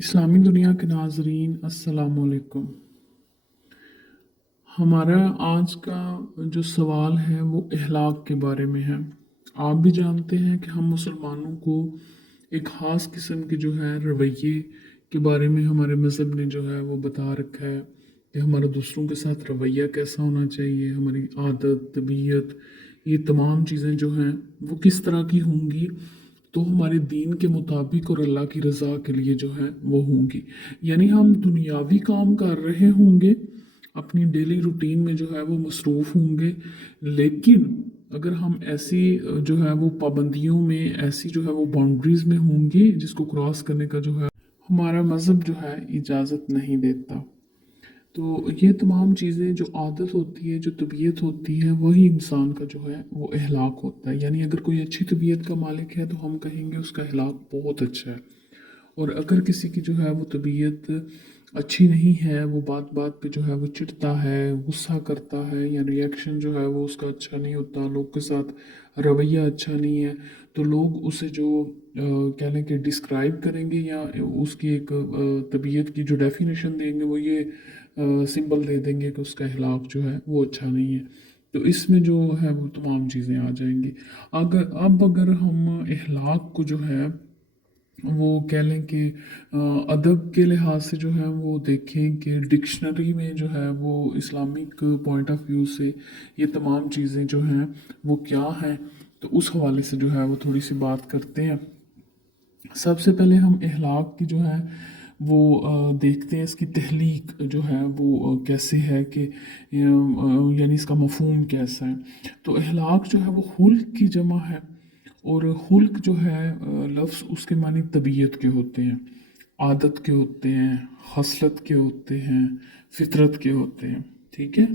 इस्लामी दुनिया के नाज़रीन अस्सलाम वालेकुम। हमारा आज का जो सवाल है वो अखलाक के बारे में है। आप भी जानते हैं कि हम मुसलमानों को एक ख़ास किस्म के जो है रवैये के बारे में हमारे मज़हब ने जो है वो बता रखा है कि हमारा दूसरों के साथ रवैया कैसा होना चाहिए, हमारी आदत, तबीयत, ये तमाम चीज़ें जो हैं वो किस तरह की होंगी तो हमारे दीन के मुताबिक और अल्लाह की रज़ा के लिए जो है वो होंगी। यानी हम दुनियावी काम कर रहे होंगे, अपनी डेली रूटीन में जो है वो मसरूफ़ होंगे, लेकिन अगर हम ऐसी जो है वो पाबंदियों में, ऐसी जो है वो बाउंड्रीज़ में होंगे जिसको क्रॉस करने का जो है हमारा मज़हब जो है इजाज़त नहीं देता। तो ये तमाम चीज़ें जो आदत होती है, जो तबीयत होती है, वही इंसान का जो है वो अखलाक होता है। यानी अगर कोई अच्छी तबीयत का मालिक है तो हम कहेंगे उसका अखलाक बहुत अच्छा है। और अगर किसी की जो है वो तबीयत अच्छी नहीं है, वो बात बात पे जो है वो चिढ़ता है, गुस्सा करता है, या रिएक्शन जो है वो उसका अच्छा नहीं होता, लोग के साथ रवैया अच्छा नहीं है, तो लोग उसे जो कह लें कि डिस्क्राइब करेंगे या उसकी एक तबीयत की जो डेफिनेशन देंगे वो ये सिंबल दे देंगे कि उसका अखलाक जो है वो अच्छा नहीं है। तो इसमें जो है वो तमाम चीज़ें आ जाएंगी। अगर हम अखलाक को जो है वो कह लें कि अदब के लिहाज से जो है वो देखें कि डिक्शनरी में जो है वो इस्लामिक पॉइंट ऑफ व्यू से ये तमाम चीज़ें जो हैं वो क्या हैं, तो उस हवाले से जो है वो थोड़ी सी बात करते हैं। सबसे पहले हम अखलाक की जो है वो देखते हैं इसकी तहलीक जो है वो कैसे है कि यानी इसका मफहूम कैसा है। तो अखलाक जो है वो हुल्क की जमा है, और हुल्क जो है लफ्ज़ उसके मानी तबीयत के होते हैं, आदत के होते हैं, हसलत के होते हैं, फितरत के होते हैं। ठीक है।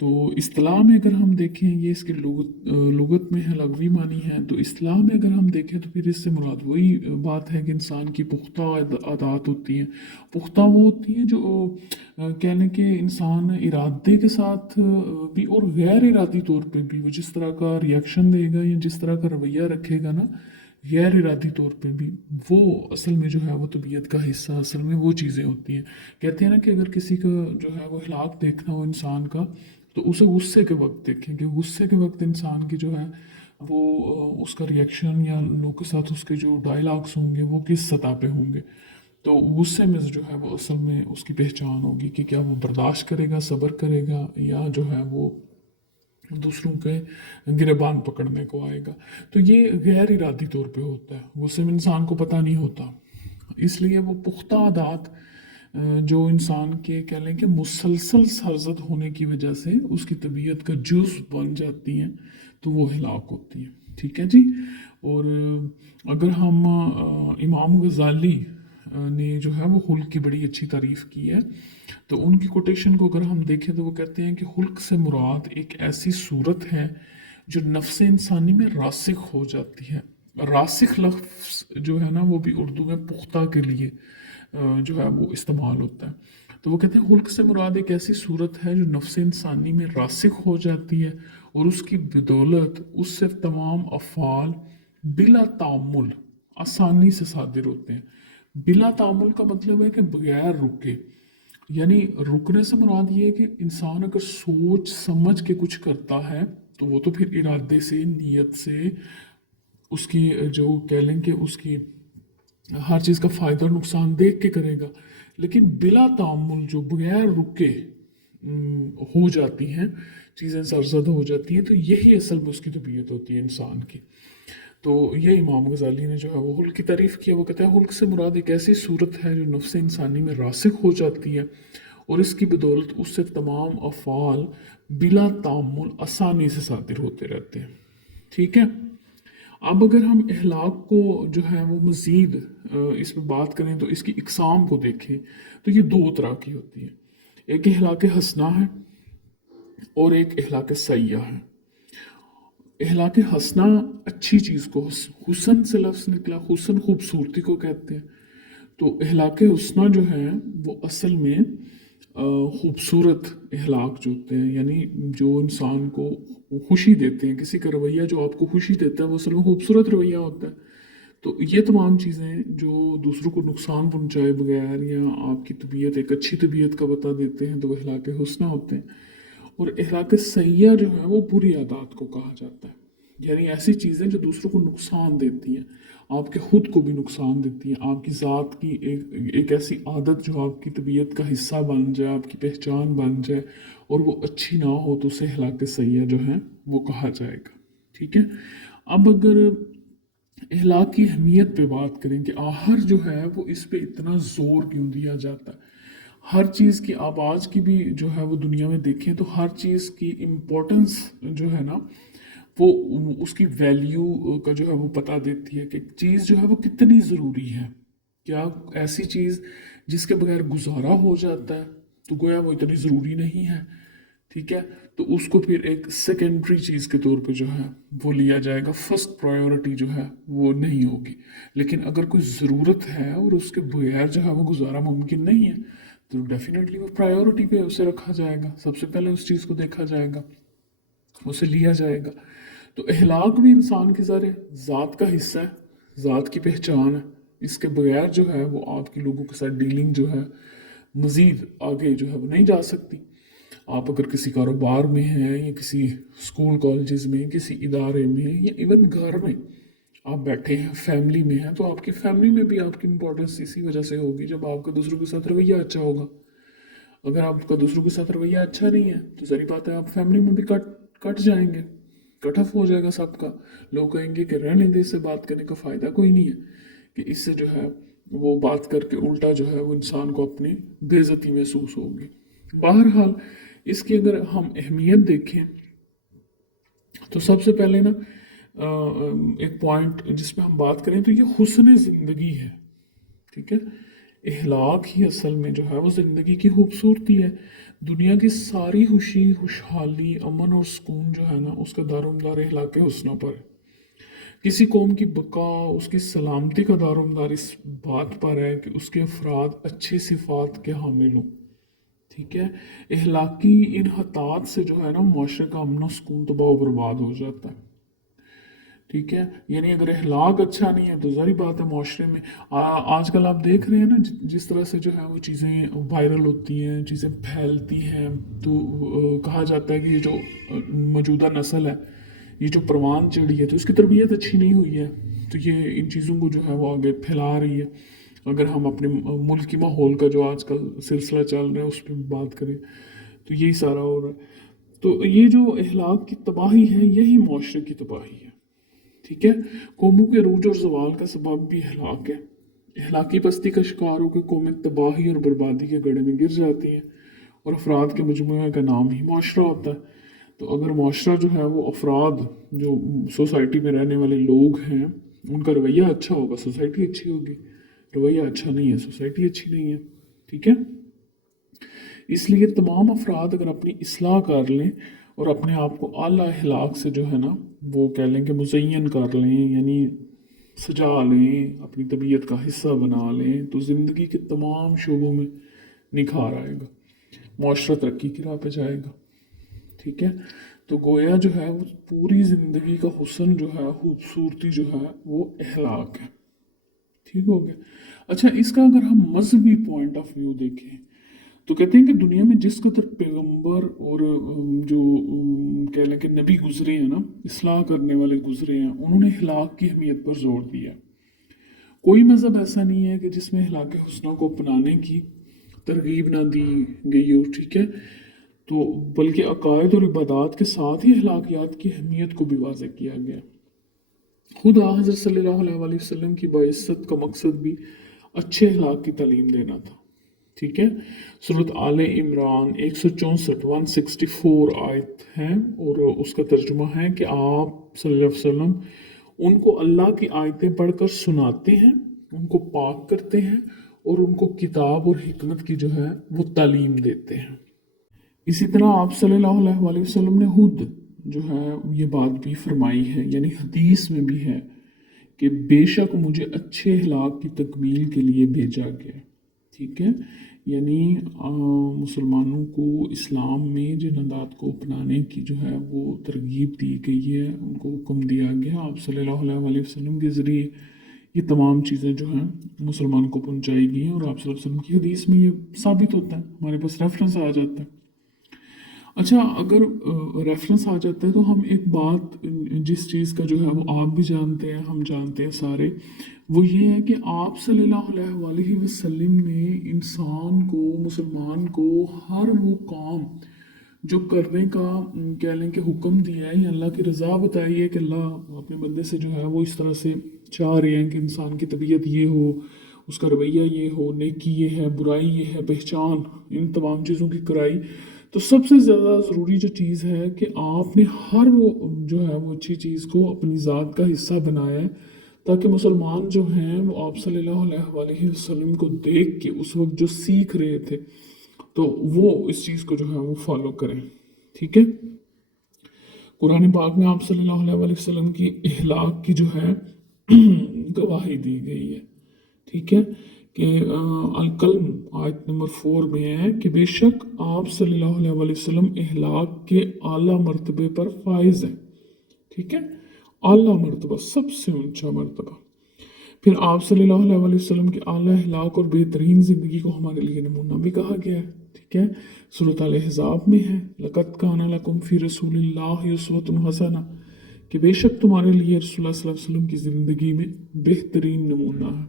तो इस्तिलाह में अगर हम देखें, ये इसके लुगत में है, लगवी मानी है, तो इस्तिलाह में अगर हम देखें तो फिर इससे मुराद वही बात है कि इंसान की पुख्ता आदत होती हैं। पुख्ता वो होती हैं जो कह लें कि इंसान इरादे के साथ भी और गैर इरादी तौर पे भी वो जिस तरह का रिएक्शन देगा या जिस तरह का रवैया रखेगा ना, गैर इरादी तौर पे भी, वो असल में जो है वो तबीयत का हिस्सा, असल में वो चीज़ें होती हैं। कहते हैं ना कि अगर किसी का जो है वो हिलाक देखना हो इंसान का, तो उसे गुस्से के वक्त देखें कि गुस्से के वक्त इंसान की जो है वो उसका रिएक्शन या लोगों के साथ उसके जो डायलॉग्स होंगे वो किस सतह पे होंगे। तो गुस्से में जो है वो असल में उसकी पहचान होगी कि क्या वो बर्दाश्त करेगा, सब्र करेगा, या जो है वो दूसरों के गिरेबान पकड़ने को आएगा। तो ये गैर इरादी तौर पे होता है, गुस्से में इंसान को पता नहीं होता। इसलिए वो पुख्ता आदत जो इंसान के कह लें कि मुसलसल सरजद होने की वजह से उसकी तबीयत का जुज़ बन जाती हैं, तो वो हिलाक होती है। ठीक है जी। और अगर हम इमाम गज़ाली ने जो है वो हुल्क की बड़ी अच्छी तारीफ़ की है, तो उनकी कोटेशन को अगर हम देखें तो वो कहते हैं कि हुल्क से मुराद एक ऐसी सूरत है जो नफ्स इंसानी में रासिख हो जाती है। रासिख लफ्ज़ जो है ना वो भी उर्दू में पुख्ता के लिए जो है वो इस्तेमाल होता है। तो वो कहते हैं हुल्क से मुराद एक ऐसी सूरत है जो नफ्स इंसानी में रासिख हो जाती है, और उसकी बदौलत उससे तमाम अफ़ाल बिला तामुल आसानी से सादिर होते हैं। बिला तामुल का मतलब है कि बगैर रुके, यानी रुकने से मुराद ये है कि इंसान अगर सोच समझ के कुछ करता है तो वो तो फिर इरादे से, नीयत से, उसकी जो कह लें कि उसकी हर चीज़ का फ़ायदा और नुकसान देख के करेगा। लेकिन बिला तामुल जो बगैर रुके हो जाती हैं चीज़ें, सरजद हो जाती हैं, तो यही असल में उसकी तबीयत होती है इंसान की। तो ये इमाम गज़ाली ने जो है वो हुल्क की तारीफ़ किया। वो कहते हैं हुल्क से मुराद एक ऐसी सूरत है जो नफ्स इंसानी में रासिख हो जाती है, और इसकी बदौलत उससे तमाम अफ़ाल बिला तामुल आसानी से सादिर होते रहते हैं। ठीक है। अब अगर हम अखलाक को जो है वो मज़ीद इस पर बात करें तो इसकी इकसाम को देखें, तो ये दो तरह की होती है। एक अखलाक हसना है और एक अखलाक सय्या है। अखलाक हसना अच्छी चीज़ को, हुसन से लफ्ज़ निकला, हुसन खूबसूरती को कहते हैं। तो अखलाक हुस्ना जो है वो असल में खूबसूरत अखलाक जो होते हैं, यानी जो इंसान को खुशी देते हैं, किसी का रवैया जो आपको खुशी देता है वो असल में खूबसूरत रवैया होता है। तो ये तमाम चीज़ें जो दूसरों को नुकसान पहुंचाए बगैर या आपकी तबीयत एक अच्छी तबीयत का बता देते हैं तो वो अखलाक हुस्ना होते हैं। और अखलाक सैया जो है वो बुरी आदत को कहा जाता है, यानी ऐसी चीज़ें जो दूसरों को नुकसान देती हैं, आपके खुद को भी नुकसान देती हैं, आपकी ज़ात की एक ऐसी आदत जो आपकी तबीयत का हिस्सा बन जाए, आपकी पहचान बन जाए और वो अच्छी ना हो तो उसे अखलाक सैया जो है वो कहा जाएगा। ठीक है। अब अगर अखलाक की अहमियत पे बात करें कि आखिर जो है वो इस पे इतना जोर क्यों दिया जाता है, हर चीज़ की आप आज की भी जो है वो दुनिया में देखें तो हर चीज़ की इम्पोर्टेंस जो है ना वो उसकी वैल्यू का जो है वो पता देती है कि चीज़ जो है वो कितनी ज़रूरी है। क्या ऐसी चीज़ जिसके बगैर गुजारा हो जाता है तो गोया वो इतनी ज़रूरी नहीं है। ठीक है। तो उसको फिर एक सेकेंडरी चीज़ के तौर पे जो है वो लिया जाएगा, फर्स्ट प्रायोरिटी जो है वो नहीं होगी। लेकिन अगर कोई ज़रूरत है और उसके बगैर जो है वो गुजारा मुमकिन नहीं है तो डेफिनेटली वो प्रायोरिटी पे उसे रखा जाएगा, सबसे पहले उस चीज़ को देखा जाएगा, उसे लिया जाएगा। तो अखलाक भी इंसान की ज़ारे ज़ात का हिस्सा है, ज़ात की पहचान है। इसके बगैर जो है वो आपके लोगों के साथ डीलिंग जो है मज़ीद आगे जो है वो नहीं जा सकती। आप अगर किसी कारोबार में हैं या किसी स्कूल कॉलेजेस में, किसी इदारे में या इवन घर में आप बैठे हैं, फैमिली में हैं, तो आपकी फैमिली में भी आपकी इंपॉर्टेंस इसी वजह से होगी जब आपका दूसरों के साथ रवैया अच्छा होगा। अगर आपका दूसरों के साथ रवैया अच्छा नहीं है तो सारी बात है आप फैमिली में भी कट कट जाएंगे, कट ऑफ हो जाएगा सबका। लोग कहेंगे कि रहने दे, इससे बात करने का फ़ायदा कोई नहीं है, कि इससे जो है वो बात करके उल्टा जो है वो इंसान को अपनी बेइज्जती महसूस होगी। बहरहाल इसकी अगर हम अहमियत देखें तो सबसे पहले ना एक पॉइंट जिसमें हम बात करें तो ये हुस्न ज़िंदगी है। ठीक है। अखलाक ही असल में जो है वो ज़िंदगी की खूबसूरती है। दुनिया की सारी खुशी, खुशहाली, अमन और सुकून जो है ना उसका दारोमदार अखलाक हुस्ना पर है। किसी कौम की बका, उसकी सलामती का दारोमदार इस बात पर है कि उसके अफराद अच्छी सिफात के हामिल हों। ठीक है। अखलाकी इन हतात से जो है ना माशरे का अमन सुकून तबाह बर्बाद हो जाता है। ठीक है। यानी अगर अखलाक अच्छा नहीं है तो जारी बात है माशरे में आजकल आप देख रहे हैं ना जिस तरह से जो है वो चीज़ें वायरल होती हैं, चीज़ें फैलती हैं, तो कहा जाता है कि ये जो मौजूदा नस्ल है, ये जो परवान चढ़ी है तो इसकी तरबियत अच्छी नहीं हुई है, तो ये इन चीज़ों को जो है वो आगे फैला रही है। अगर हम अपने मुल्क की माहौल का जो आजकल सिलसिला चल रहा है उस पर बात करें तो यही सारा हो रहा है। तो ये जो अखलाक की तबाही है यही माशरे की तबाही है। ठीक है। कौमों के अरूज और जवाल का सबब भी अखलाक है। अखलाकी पस्ती का शिकार होकर कौमें तबाही और बर्बादी के गड्ढे में गिर जाती हैं और अफराद के मजमूए का नाम ही माशरा होता है। तो अगर माशरा जो है वो अफराद जो सोसाइटी में रहने वाले लोग हैं उनका रवैया अच्छा होगा, सोसाइटी अच्छी होगी। रवैया अच्छा नहीं है, सोसाइटी अच्छी नहीं है। ठीक है। इसलिए तमाम अफराद अगर अपनी इस्लाह कर लें और अपने आप को आला अखलाक से जो है ना वो कह लें कि मुज़य्यन कर लें, यानी सजा लें, अपनी तबीयत का हिस्सा बना लें, तो ज़िंदगी के तमाम शोबों में निखार आएगा, मुआशरा तरक्की की राह पे जाएगा। ठीक है। तो गोया जो है वो पूरी ज़िंदगी का हुस्न जो है, खूबसूरती जो है वो अखलाक है। ठीक हो गया। अच्छा, इसका अगर हम मजहबी पॉइंट ऑफ व्यू देखें तो कहते हैं कि दुनिया में जिस कदर पैगंबर और जो कह लें कि नबी गुजरे हैं ना, इस्लाह करने वाले गुजरे हैं, उन्होंने अखलाक की अहमियत पर जोर दिया। कोई मज़हब ऐसा नहीं है कि जिसमें अखलाक हुस्ना को अपनाने की तरगीब ना दी गई हो। ठीक है। तो बल्कि अकायद और इबादत के साथ ही अखलाकियात की अहमियत को भी वाज़ेह किया गया। खुद हज़रत सल्लल्लाहु अलैहि वसल्लम की बाइसत का मकसद भी अच्छे अखलाक की तालीम देना था। ठीक है। सूरत आले इमरान 164 164 आयत है और उसका तर्जुमा है कि आप सल्लल्लाहु अलैहि वसल्लम उनको अल्लाह की आयतें पढ़कर सुनाते हैं, उनको पाक करते हैं और उनको किताब और हिकमत की जो है वो तालीम देते हैं। इसी तरह आप सल्लल्लाहु अलैहि वसल्लम ने खुद जो है ये बात भी फरमाई है, यानी हदीस में भी है कि बेशक मुझे अच्छे अखलाक की तकमील के लिए भेजा गया। ठीक है। यानी मुसलमानों को इस्लाम में जिन अदात को अपनाने की जो है वो तरगीब दी गई है, उनको हुक्म दिया गया आप सल्लल्लाहु अलैहि वसल्लम के ज़रिए ये तमाम चीज़ें जो हैं मुसलमान को पहुंचाई गई हैं, और आप सल्लल्लाहु अलैहि वसल्लम की हदीस में ये साबित होता है, हमारे पास रेफरेंस आ जाता है। अच्छा, अगर रेफरेंस आ जाता है तो हम एक बात, जिस चीज़ का जो है वो आप भी जानते हैं, हम जानते हैं सारे, वो ये है कि आप सल्लल्लाहु अलैहि वसल्लम ने इंसान को, मुसलमान को, हर वो काम जो करने का कह लें कि हुक्म दिया है, या अल्लाह की रज़ा बताई है कि अल्लाह अपने बंदे से जो है वो इस तरह से चाह रहे हैं कि इंसान की तबीयत ये हो, उसका रवैया ये हो, नेकी ये है, बुराई ये है, पहचान, इन तमाम चीज़ों की कराई। तो सबसे ज़्यादा ज़रूरी जो चीज़ है कि आपने हर वो जो है वो अच्छी चीज़ को अपनी ज़ात का हिस्सा बनाया है, ताकि मुसलमान जो हैं वो आप सल्लल्लाहु अलैहि वसल्लम को देख के उस वक्त जो सीख रहे थे, तो वो इस चीज़ को जो है वो फॉलो करें। ठीक है, कुरान पाक में आप सल्लल्लाहु अलैहि वसल्लम की इहलाक की जो है गवाही दी गई है। ठीक है, कि अल-कल्म आयत नंबर 4 में है कि बेशक आप सल्लल्लाहु अलैहि वसल्लम इहलाक के आला मर्तबे पर फाइज हैं। ठीक है, आला मर्तबा, सबसे ऊंचा मर्तबा। फिर आप सल्लल्लाहु अलैहि वसल्लम के आला इहलाक और बेहतरीन ज़िंदगी को हमारे लिए नमूना भी कहा गया है। ठीक है, सूरत अल-अहज़ाब में है, लक़द काना लकुम फ़ी रसूलिल्लाहि उस्वतुन हसना, कि बेशक तुम्हारे लिए रसूलुल्लाह सल्लल्लाहु अलैहि वसल्लम की ज़िंदगी में बेहतरीन नमूना है।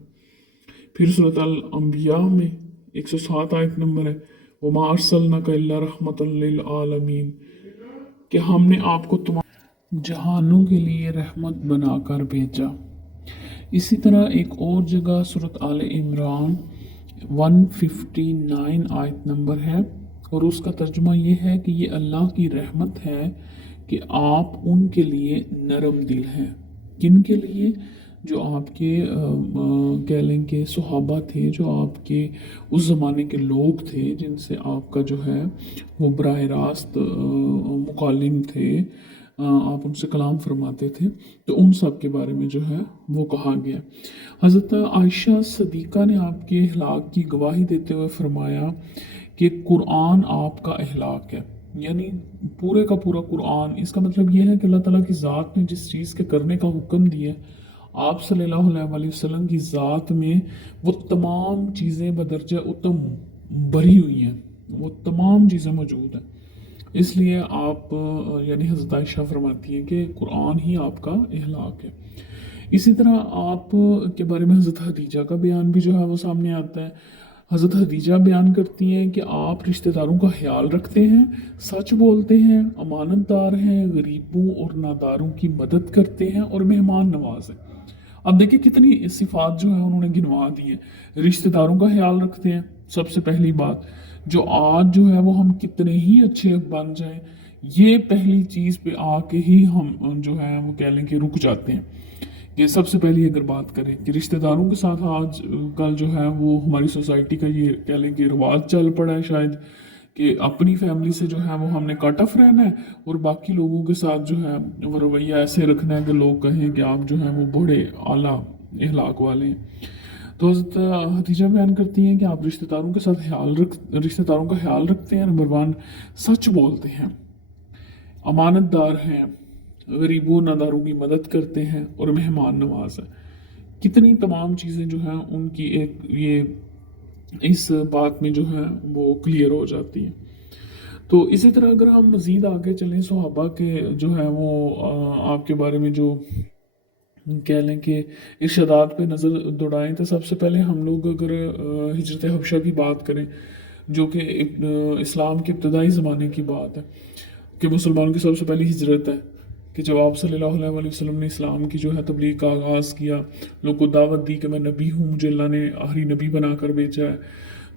फिर सूरत अल-अंबिया में 107 आयत नंबर है, वमा अरसलनाका इल्ला रहमतन लिल आलमीन, कि हमने आपको तुम्हारे जहानों के लिए रहमत बनाकर भेजा। इसी तरह एक और जगह सूरत आले इमरान 159 आयत नंबर है, और उसका तर्जुमा ये है कि ये अल्लाह की रहमत है कि आप उनके लिए नरम दिल हैं। किन के लिए? जो आपके कह लें कि सुहाबा थे, जो आपके उस ज़माने के लोग थे जिनसे आपका जो है वो बराह रास्त मुकालिम थे, आप उनसे कलाम फरमाते थे, तो उन सब के बारे में जो है वो कहा गया। हज़रत आयशा सदीक़ा ने आपके इहलाक की गवाही देते हुए फरमाया कि कुरान आपका इहलाक है, यानी पूरे का पूरा कुरान। इसका मतलब ये है कि अल्लाह ताला की ज़ात ने जिस चीज़ के करने का हुक्म दिया, आप सल्लल्लाहु अलैहि वसल्लम की ज़ात में वो तमाम चीज़ें बदरजा उत्तम भरी हुई हैं, वो तमाम चीज़ें मौजूद हैं। इसलिए आप यानी हज़रत आयशा फरमाती है कि कुरान ही आपका इहलाक है। इसी तरह आप के बारे में हज़रत हदीजा का बयान भी जो है वो सामने आता है। हज़रत हदीजा बयान करती हैं कि आप रिश्तेदारों का ख्याल रखते हैं, सच बोलते हैं, अमानतदार हैं, गरीबों और नादारों की मदद करते हैं और मेहमान नवाज हैं। अब देखिए कितनी सिफात जो है उन्होंने गिनवा दी है। रिश्तेदारों का ख्याल रखते हैं, सबसे पहली बात। जो आज जो है वो हम कितने ही अच्छे बन जाएं, ये पहली चीज़ पे आके ही हम जो है वो कह लें कि रुक जाते हैं। ये सबसे पहली अगर बात करें कि रिश्तेदारों के साथ आज कल जो है वो हमारी सोसाइटी का ये कह लें कि रिवाज चल पड़ा है शायद, कि अपनी फैमिली से जो है वो हमने कट ऑफ रहना है, और बाकी लोगों के साथ जो है वो रवैया ऐसे रखना है कि लोग कहें कि आप जो हैं वो बड़े आला इखलाक वाले हैं। तो हज़रत हदीजा बयान करती हैं कि आप रिश्तेदारों के साथ रिश्तेदारों का ख्याल रखते हैं, नंबर 1 सच बोलते हैं, अमानतदार हैं, गरीबों नादारों की मदद करते हैं और मेहमान नवाज है। कितनी तमाम चीज़ें जो हैं उनकी एक ये इस बात में जो है वो क्लियर हो जाती है। तो इसी तरह अगर हम मज़ीद आगे चलें, सहाबा के जो है वो आपके बारे में जो कह लें कि इरशादात पे नज़र दौड़ाएं, तो सबसे पहले हम लोग अगर हिजरत हबशा की बात करें, जो कि इस्लाम के इब्तदाई ज़माने की बात है, कि मुसलमानों की सबसे पहली हिजरत है, कि जब आप सल्लल्लाहु अलैहि वसल्लम ने इस्लाम की जो है तबलीग का आगाज़ किया, लोगों को दावत दी कि मैं नबी हूँ, मुझे अल्लाह ने आखिरी नबी बना कर भेजा है।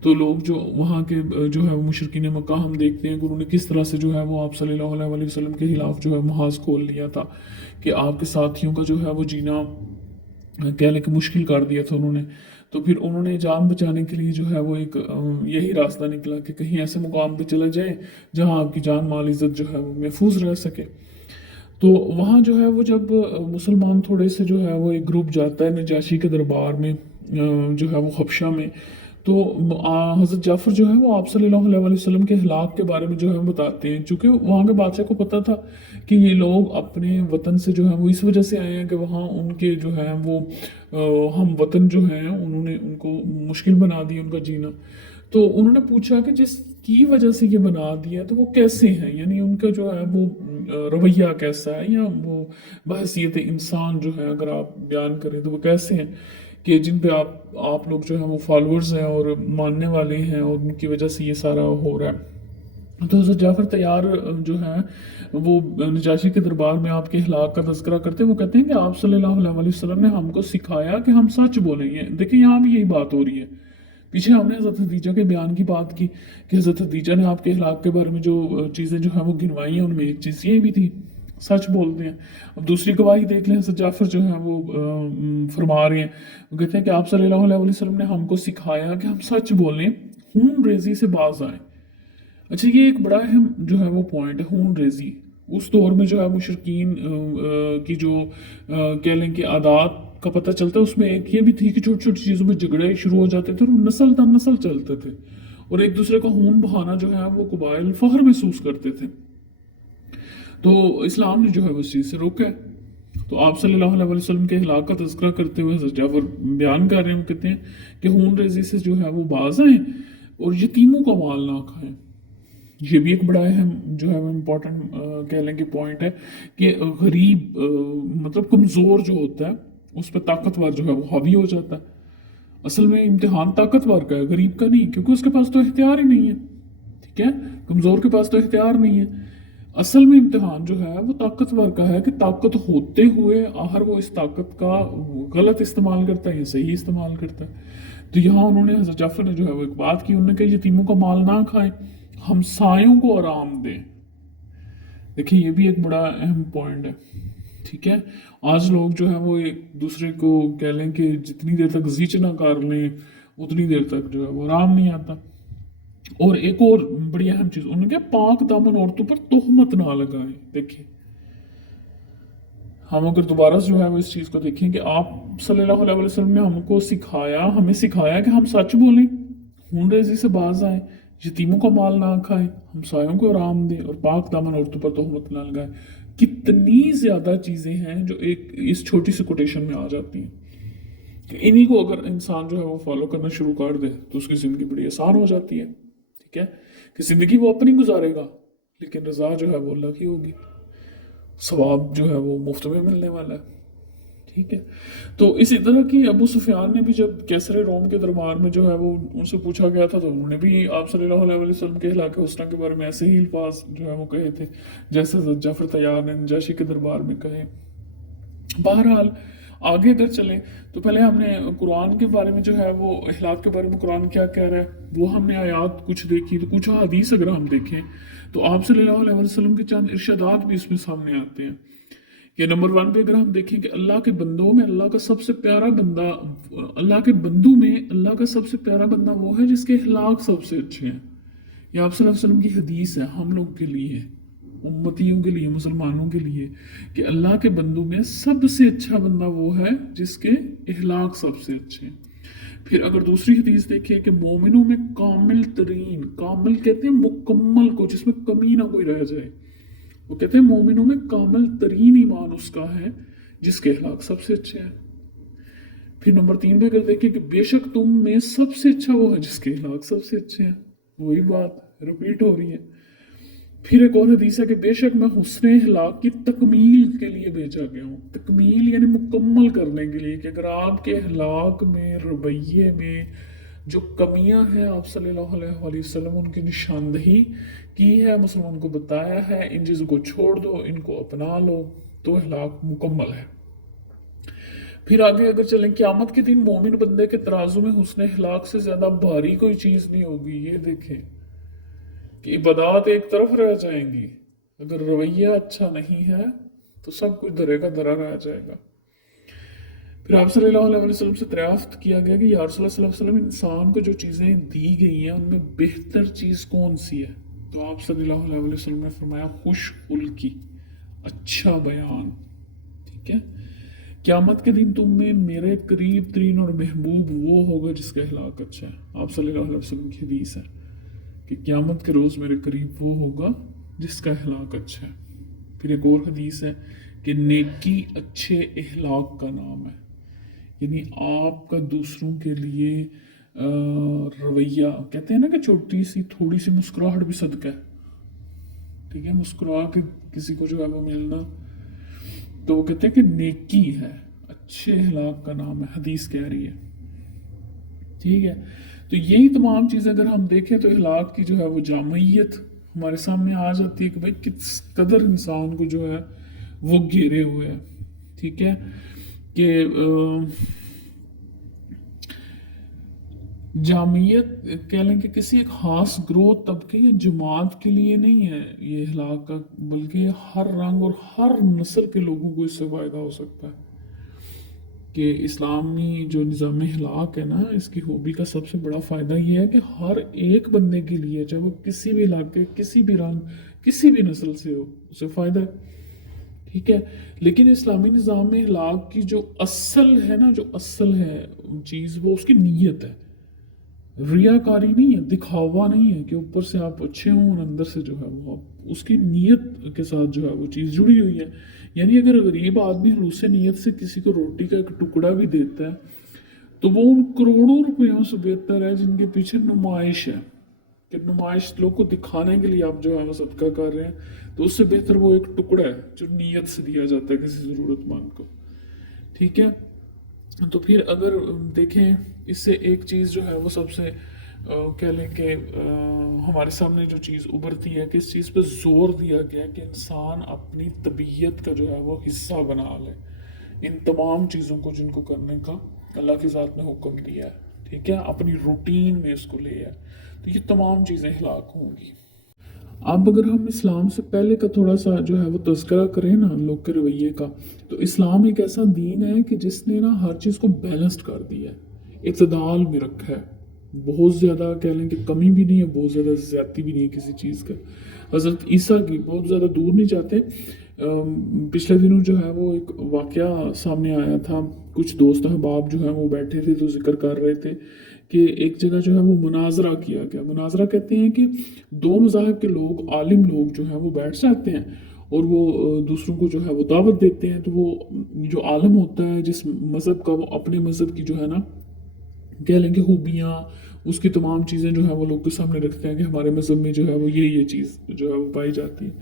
तो लोग जो वहाँ के जो है वो मुशरिकीन मक्का, हम देखते हैं कि उन्होंने किस तरह से जो है वो आप सल्लल्लाहु अलैहि वसल्लम के खिलाफ जो है महाज खोल लिया था, कि आपके साथियों का जो है वो जीना कह लें कि मुश्किल कर दिया था उन्होंने। तो फिर उन्होंने जान बचाने के लिए जो है वो एक यही रास्ता निकला कि कहीं ऐसे मुकाम पे चला जाए जहाँ आपकी जान माल इज़्ज़त जो है वो महफूज रह सके। तो वहाँ जो है वो जब मुसलमान थोड़े से जो है वो एक ग्रुप जाता है नजाशी के दरबार में, जो है वो हबशा में, تو حضرت جعفر جو ہے وہ آپ صلی اللہ علیہ وسلم کے ہلاک کے بارے میں جو ہے بتاتے ہیں، چونکہ وہاں کے بادشاہ کو پتہ تھا کہ یہ لوگ اپنے وطن سے جو ہے وہ اس وجہ سے آئے ہیں کہ وہاں ان کے جو ہے وہ ہم وطن جو ہیں انہوں نے ان کو مشکل بنا دی ان کا جینا. تو انہوں نے پوچھا کہ جس کی وجہ سے یہ بنا دیا تو وہ کیسے ہیں، یعنی ان کا جو ہے وہ رویہ کیسا ہے، یا وہ بحیثیت انسان جو ہے اگر آپ بیان کریں تو وہ کیسے ہیں کہ جن پہ آپ لوگ جو ہیں وہ فالوورز ہیں اور ماننے والے ہیں اور ان کی وجہ سے یہ سارا ہو رہا ہے. تو حضرت جعفر طیار جو ہے وہ نجاشی کے دربار میں آپ کے ہلاک کا تذکرہ کرتے ہیں. وہ کہتے ہیں کہ آپ صلی اللہ علیہ وسلم نے ہم کو سکھایا کہ ہم سچ بولیں گے. دیکھیں یہاں بھی یہی بات ہو رہی ہے. پیچھے ہم نے حضرت خدیجہ کے بیان کی بات کی کہ حضرت خدیجہ نے آپ کے ہلاک کے بارے میں جو چیزیں جو ہیں وہ گنوائی ہیں، ان میں ایک چیز یہ بھی تھی سچ بولتے ہیں. اب دوسری گواہی دیکھ لیں، حضرت جعفر جو ہے وہ فرما رہے ہیں، وہ کہتے ہیں کہ آپ صلی اللہ علیہ وسلم نے ہم کو سکھایا کہ ہم سچ بولیں، خون ریزی سے باز آئیں. اچھا، یہ ایک بڑا اہم جو ہے وہ پوائنٹ ہے، خون ریزی. اس دور میں جو ہے مشرکین کی جو کہہ لیں کہ عادات کا پتہ چلتا ہے، اس میں ایک یہ بھی تھی کہ چھوٹی چھوٹی چیزوں میں جھگڑے شروع ہو جاتے تھے اور نسل در نسل چلتے تھے، اور ایک دوسرے کا خون بہانا جو ہے وہ قبائل فخر محسوس کرتے تھے. تو اسلام نے جو ہے اس چیز سے روکا ہے. تو آپ صلی اللہ علیہ وسلم کے ہلاک کا تذکرہ کرتے ہوئے حضرت جعفر بیان کر رہے ہیں، کہتے ہیں کہ خون ریزی سے جو ہے وہ باز آئیں اور یتیموں کا مال نہ کھائیں. یہ بھی ایک بڑا اہم جو ہے وہ امپورٹنٹ کہہ لیں کہ پوائنٹ ہے کہ غریب مطلب کمزور جو ہوتا ہے اس پہ طاقتور جو ہے وہ حاوی ہو جاتا ہے. اصل میں امتحان طاقتور کا ہے، غریب کا نہیں، کیونکہ اس کے پاس تو اختیار ہی نہیں ہے. ٹھیک ہے، کمزور کے پاس تو اختیار نہیں ہے. اصل میں امتحان جو ہے وہ طاقتور کا ہے کہ طاقت ہوتے ہوئے آخر وہ اس طاقت کا غلط استعمال کرتا ہے یا صحیح استعمال کرتا ہے. تو یہاں انہوں نے حضرت جعفر نے جو ہے وہ ایک بات کی، انہوں نے کہا یتیموں کا مال نہ کھائیں، ہمسایوں کو آرام دیں. دیکھیں یہ بھی ایک بڑا اہم پوائنٹ ہے. ٹھیک ہے، آج لوگ جو ہے وہ ایک دوسرے کو کہہ لیں کہ جتنی دیر تک زیچ نہ کر لیں اتنی دیر تک جو ہے وہ آرام نہیں آتا. اور ایک اور بڑی اہم چیز انہوں نے کہا پاک دامن عورتوں پر تہمت نہ لگائیں. دیکھیں ہم اگر دوبارہ جو ہے وہ اس چیز کو دیکھیں کہ آپ صلی اللہ علیہ وسلم نے ہمیں سکھایا کہ ہم سچ بولیں، خون ریزی سے باز آئیں، یتیموں کا مال نہ کھائیں، ہمسایوں کو آرام دیں اور پاک دامن عورتوں پر تہمت نہ لگائیں. کتنی زیادہ چیزیں ہیں جو ایک اس چھوٹی سی کوٹیشن میں آ جاتی ہیں کہ انہی کو اگر انسان جو ہے وہ فالو کرنا شروع کر دے تو اس کی زندگی بڑی آسان ہو جاتی ہے. ٹھیک ہے، کہ زندگی وہ اپنی گزارے گا لیکن رضا جو ہے وہ اللہ کی ہوگی، ثواب جو ہے وہ مفت میں ملنے والا ہے. ٹھیک ہے، تو اسی طرح کی ابو سفیان نے بھی جب کیسر روم کے دربار میں جو ہے وہ ان سے پوچھا گیا تھا تو انہوں نے بھی آپ صلی اللہ علیہ وسلم کے ہلاک حسنہ کے بارے میں ایسے ہی الفاظ جو ہے وہ کہے تھے جیسے حضرت جعفر طیار نے نجاشی کے دربار میں کہے. بہرحال آگے اگر چلیں تو پہلے ہم نے قرآن کے بارے میں جو ہے وہ اخلاق کے بارے میں قرآن کیا کہہ رہا ہے وہ ہم نے آیات کچھ دیکھی. تو کچھ حدیث اگر ہم دیکھیں تو آپ صلی اللہ علیہ وسلم کے چند ارشادات بھی اس میں سامنے آتے ہیں. کہ نمبر 1 پہ اگر ہم دیکھیں کہ اللہ کے بندوں میں اللہ کا سب سے پیارا بندہ، اللہ کے بندوں میں اللہ کا سب سے پیارا بندہ وہ ہے جس کے اخلاق سب سے اچھے ہیں. یہ آپ صلی اللہ علیہ وسلم کی حدیث ہے ہم لوگ کے لیے، امتیوں کے لیے، مسلمانوں کے لیے، کہ اللہ کے بندوں میں سب سے اچھا بندہ وہ ہے جس کے اخلاق سب سے اچھے ہیں. پھر اگر دوسری حدیث دیکھیں کہ مومنوں میں کامل ترین، کامل کہتے ہیں مکمل کو جس میں کمی نہ کوئی رہ جائے، وہ کہتے ہیں مومنوں میں کامل ترین ایمان اس کا ہے جس کے اخلاق سب سے اچھے ہیں. پھر نمبر 3 پہ اگر دیکھیں کہ بے شک تم میں سب سے اچھا وہ ہے جس کے اخلاق سب سے اچھے ہیں. وہی بات رپیٹ ہو رہی ہے. پھر ایک اور حدیث ہے کہ بے شک میں حسن اخلاق کی تکمیل کے لیے بھیجا گیا ہوں. تکمیل یعنی مکمل کرنے کے لیے، کہ اگر آپ کے اخلاق میں، رویے میں جو کمیاں ہیں آپ صلی اللہ علیہ وسلم ان کی نشاندہی کی ہے، مسلمان کو بتایا ہے ان چیزوں کو چھوڑ دو، ان کو اپنا لو، تو اخلاق مکمل ہے. پھر آگے اگر چلیں قیامت کے دن مومن بندے کے ترازو میں حسن اخلاق سے زیادہ بھاری کوئی چیز نہیں ہوگی. یہ دیکھیں کہ عبادات ایک طرف رہ جائیں گی، اگر رویہ اچھا نہیں ہے تو سب کچھ درے کا درا رہ جائے گا. پھر آپ صلی اللہ علیہ وسلم سے دریافت کیا گیا کہ یا رسول اللہ صلی اللہ علیہ وسلم انسان کو جو چیزیں دی گئی ہیں ان میں بہتر چیز کون سی ہے؟ تو آپ صلی اللہ علیہ وسلم نے فرمایا خوش خلقی، اچھا بیان. ٹھیک ہے، क़यामत के दिन तुम में मेरे करीब तरीन और महबूब वो होगा जिसका अखलाक अच्छा है। आप सल्लल्लाहु अलैहि वसल्लम की हदीस है कि क़यामत के रोज़ मेरे करीब वो होगा जिसका अखलाक अच्छा है। फिर एक और हदीस है कि नेकी अच्छे अखलाक का नाम है, यानी आपका दूसरों के लिए रवैया, कहते हैं ना कि छोटी सी थोड़ी सी मुस्कुराहट भी सदका है, ठीक है, मुस्कुरा के किसी को जो है वो मिलना, तो वो कहते हैं कि नेकी है, अच्छे अखलाक का नाम है, हदीस कह रही है, ठीक है। तो यही तमाम चीज़ें अगर हम देखें तो अखलाक की जो है वो जामियत हमारे सामने आ जाती है कि भाई किस कदर इंसान को जो है वो घेरे हुए है, ठीक है, कि जामियत कह लें कि किसी एक ख़ास ग्रोथ तबके या जमात के लिए नहीं है ये अखलाक का, बल्कि हर रंग और हर नस्ल के लोगों को इससे फ़ायदा हो सकता है। कि इस्लामी जो निज़ाम अखलाक है ना, इसकी खूबी का सबसे बड़ा फ़ायदा ये है कि हर एक बंदे के लिए, चाहे वो किसी भी इलाके, किसी भी रंग, किसी भी नस्ल से हो, उसे फ़ायदा है, ठीक है। लेकिन इस्लामी निज़ाम में अखलाक की जो असल है ना, जो असल है चीज़, वो उसकी नीयत है। रियाकारी नहीं है, दिखावा नहीं है कि ऊपर से आप अच्छे हों और अंदर से जो है वो आप उसकी नीयत के साथ जो है वो चीज़ जुड़ी हुई है। यानी अगर गरीब आदमी हरूस नीयत से किसी को रोटी का एक टुकड़ा भी देता है तो वो उन करोड़ों रुपयों से बेहतर है जिनके पीछे नुमाइश है, कि नुमाइश लोग को दिखाने के लिए आप जो है वो सदका कर रहे हैं, तो उससे बेहतर वो एक टुकड़ा है जो नीयत से दिया जाता है किसी ज़रूरतमंद को, ठीक है। तो फिर अगर देखें इससे एक चीज़ जो है वो सबसे कह लें कि हमारे सामने जो चीज़ उभरती है कि इस चीज़ पे जोर दिया गया कि इंसान अपनी तबीयत का जो है वो हिस्सा बना ले इन तमाम चीज़ों को जिनको करने का अल्लाह की ज़ात ने हुक्म दिया है, ठीक है, अपनी रूटीन में इसको ले आए, तो ये तमाम चीज़ें हलाक होंगी। अब अगर हम इस्लाम से पहले का थोड़ा सा जो है वो तज़किरा करें ना लोग के रवैये का, तो इस्लाम एक ऐसा दीन है कि जिसने ना हर चीज़ को बैलेंस्ड कर दिया है, इत्तेदाल में रखा है, बहुत ज़्यादा कह लें कि कमी भी नहीं है, बहुत ज़्यादा ज़्यादती भी नहीं है किसी चीज़ का। हज़रत ईसा की बहुत ज़्यादा दूर नहीं जाते, पिछले दिनों जो है वो एक वाक़या सामने आया था, कुछ दोस्त अहबाब जो हैं वो बैठे थे तो जिक्र कर रहे थे कि एक जगह जो है वो मुनाजरा किया गया। मुनाजरा कहते हैं कि दो मज़ाहब के लोग, आलिम लोग जो हैं वो बैठ जाते हैं और वो दूसरों को जो है वो दावत देते हैं, तो वो जो आलिम होता है जिस मज़हब का, वो अपने मज़हब की जो है ना कह लेंगे खूबियाँ, उसकी तमाम चीज़ें जो है वो लोग के सामने रखते हैं कि हमारे मज़हब में जो है वो ये चीज़ जो है वो पाई जाती है।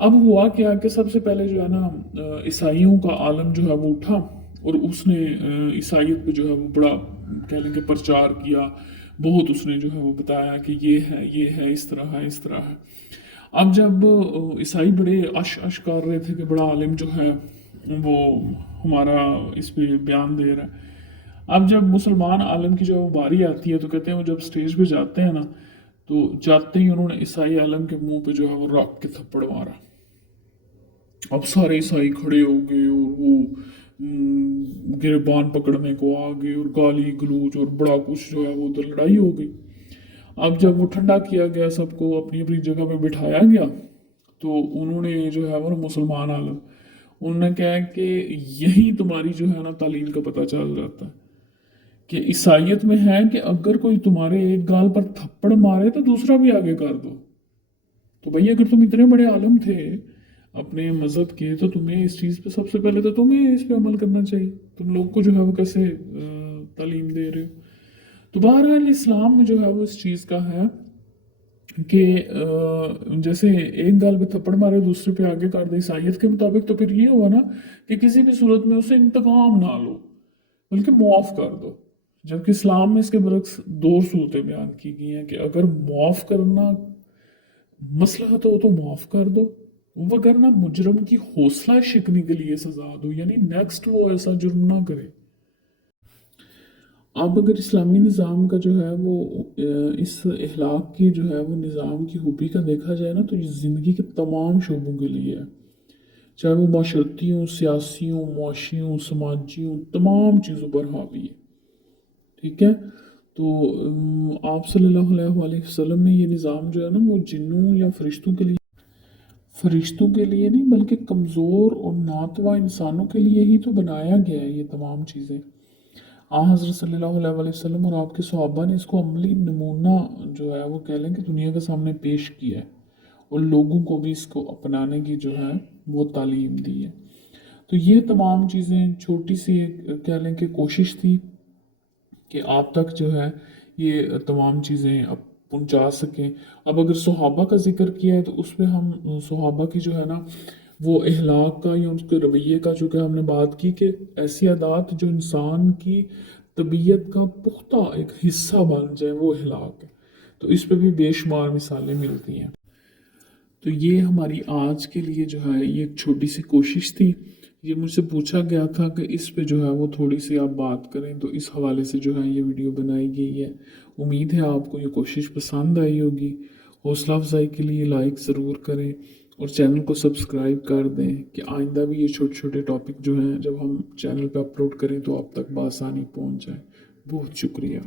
अब हुआ क्या कि सबसे पहले जो है ना ईसाइयों का आलम जो है वो उठा और उसने ईसाइयत पे जो है वो बड़ा कह लेंगे प्रचार किया, बहुत उसने जो है वो बताया कि ये है, इस तरह है, इस तरह है। अब जब ईसाई बड़े अश कर रहे थे कि बड़ा आलिम जो है वो हमारा इस पे बयान दे रहा है, अब जब मुसलमान आलम की जब बारी आती है तो कहते हैं वो जब स्टेज पे जाते हैं ना, तो जाते ही उन्होंने ईसाई आलम के मुंह पे जो है वो रॉक के थप्पड़ मारा। अब सारे ईसाई खड़े हो गए और वो गिरबान पकड़ने को आ गए और गाली गलूच और बड़ा कुछ जो है वो उधर लड़ाई हो गई। अब जब वो ठंडा किया गया, सबको अपनी अपनी जगह पे बिठाया गया, तो उन्होंने जो है वो मुसलमान आलम, उन्होंने कहा कि यही तुम्हारी जो है ना तालीम का पता चल जाता है कि ईसाइयत में है कि अगर कोई तुम्हारे एक गाल पर थप्पड़ मारे तो दूसरा भी आगे कर दो। तो भाई अगर तुम इतने बड़े आलम थे अपने मज़हब के, तो तुम्हें इस चीज़ पे सबसे पहले तो तुम्हें इस पे अमल करना चाहिए। तुम लोग को जो है वो कैसे तालीम दे रहे हो। तो बहरहाल इस्लाम में जो है वो इस चीज़ का है कि जैसे एक गाल पे थप्पड़ मारे दूसरे पे आगे कर दे ईसाइयत के मुताबिक, तो फिर ये हुआ ना कि किसी भी सूरत में उसे इंतकाम ना लो बल्कि मुआफ़ कर दो। जबकि इस्लाम में इसके बरक्स दो सूरतें बयान की गई हैं कि अगर मुआफ़ करना मसलहत हो तो मुआफ़ कर दो, वगरना मुजरम की हौसला शिकने के लिए सजा दो, यानी नेक्स्ट वो ऐसा जुर्म ना करे। अब अगर इस्लामी निज़ाम का जो है वो इस अखलाक की जो है वो निज़ाम की खूबी का देखा जाए ना, तो ये ज़िंदगी के तमाम शोबों के लिए है, चाहे वो माशरती हों, सियासी हों, मुआशी हों, समाजी हों, तमाम चीज़ों पर हावी है, ठीक है। तो आप सल्लल्लाहु अलैहि वसल्लम ने ये निज़ाम जो है ना वो जिन्नों या फरिश्तों के लिए फरिश्तों के लिए नहीं बल्कि कमज़ोर और नातवा इंसानों के लिए ही तो बनाया गया है ये तमाम चीज़ें। आ हज़रत सल्लल्लाहु अलैहि वसल्लम और आपके सहाबा ने इसको अमली नमूना जो है वो कह लें कि दुनिया के सामने पेश किया है और लोगों को भी इसको अपनाने की जो है वो तालीम दी है। तो ये तमाम चीज़ें छोटी सी एक कह लें कि कोशिश थी कि आप तक जो है ये तमाम चीज़ें अब पहुंचा सकें। अब अगर सहाबा का जिक्र किया है तो उसमें हम सहाबा की जो है ना वो अखलाक का या उसके रवैये का जो कि हमने बात की कि ऐसी आदत जो इंसान की तबीयत का पुख्ता एक हिस्सा बन जाए वो अखलाक है। तो इस पे भी बेशुमार मिसालें मिलती हैं। तो ये हमारी आज के लिए जो है ये एक छोटी सी कोशिश थी। ये मुझसे पूछा गया था कि इस पे जो है वो थोड़ी सी आप बात करें, तो इस हवाले से जो है ये वीडियो बनाई गई है। उम्मीद है आपको ये कोशिश पसंद आई होगी। हौसला अफजाई के लिए लाइक ज़रूर करें और चैनल को सब्सक्राइब कर दें कि आइंदा भी ये छोटे छोटे टॉपिक जो हैं जब हम चैनल पे अपलोड करें तो आप तक बआसानी पहुंच जाए। बहुत शुक्रिया।